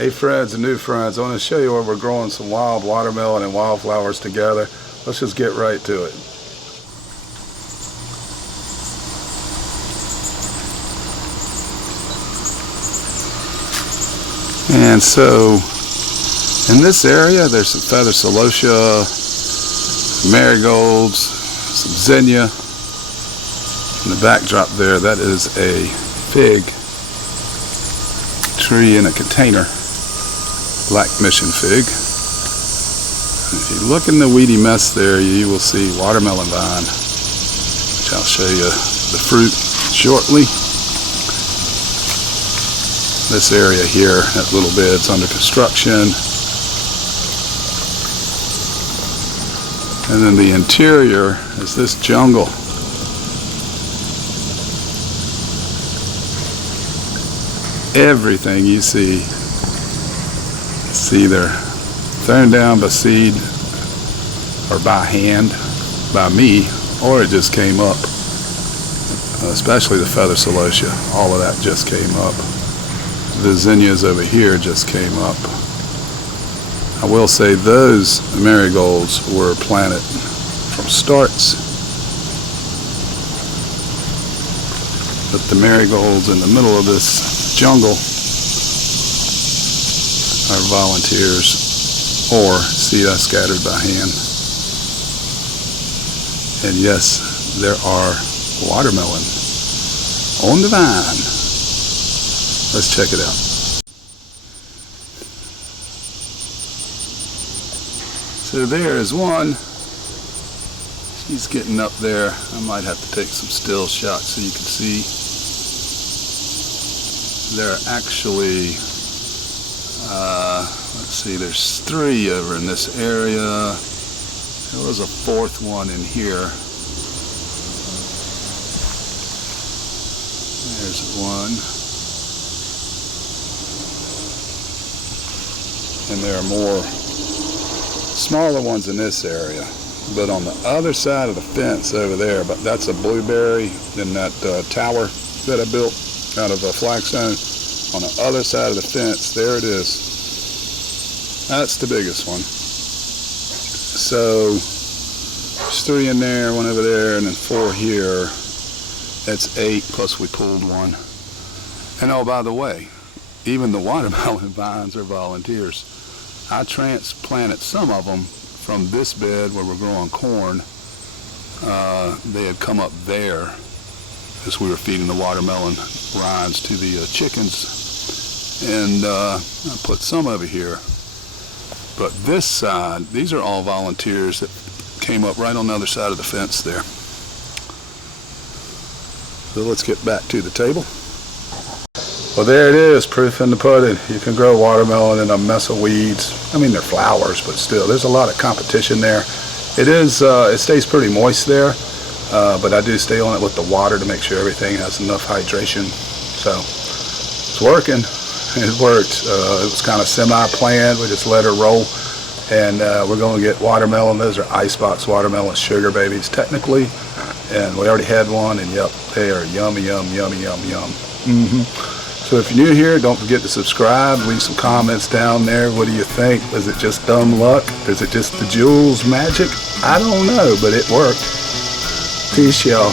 Hey friends and new friends, I want to show you where we're growing some wild watermelon and wildflowers together. Let's just get right to it. And so in this area there's some feather celosia, marigolds, some zinnia. In the backdrop there, that is a fig tree in a container. Black mission fig. If you look in the weedy mess there, you will see watermelon vine, which I'll show you the fruit shortly. This area here, that little bed's under construction. And then the interior is this jungle. Everything you see, it's either thrown down by seed or by hand, by me, or it just came up. Especially the feather celosia, all of that just came up. The zinnias over here just came up. I will say those marigolds were planted from starts, but the marigolds in the middle of this jungle are volunteers or seed I scattered by hand. And yes, there are watermelon on the vine. Let's check it out. So there is one. She's getting up there. I might have to take some still shots so you can see. There are actually, let's see, there's 3 over in this area. There was a 4th one in here. There's one. And there are more smaller ones in this area. But on the other side of the fence over there, but that's a blueberry in that tower that I built out of a flagstone. On the other side of the fence, there it is. That's the biggest one. So there's 3 in there, 1 over there, and then 4 here. That's 8, plus we pulled 1. And oh, by the way, even the watermelon vines are volunteers. I transplanted some of them from this bed where we're growing corn. They had come up there as we were feeding the watermelon rinds to the chickens. And I put some over here. But this side, these are all volunteers that came up right on the other side of the fence there. So let's get back to the table. Well, there it is, proof in the pudding. You can grow watermelon in a mess of weeds. I mean, they're flowers, but still, there's a lot of competition there. It is, it stays pretty moist there, but I do stay on it with the water to make sure everything has enough hydration. So it's working. It worked. It was kind of semi-planned. We just let her roll, and we're going to get watermelon. Those are icebox watermelon sugar babies, technically, and we already had one, and yep, they are yummy, yum, yummy, yum, yum. So if you're new here, don't forget to subscribe. Leave some comments down there. What do you think? Was it just dumb luck? Is it just the Jules magic? I don't know, but it worked. Peace, y'all.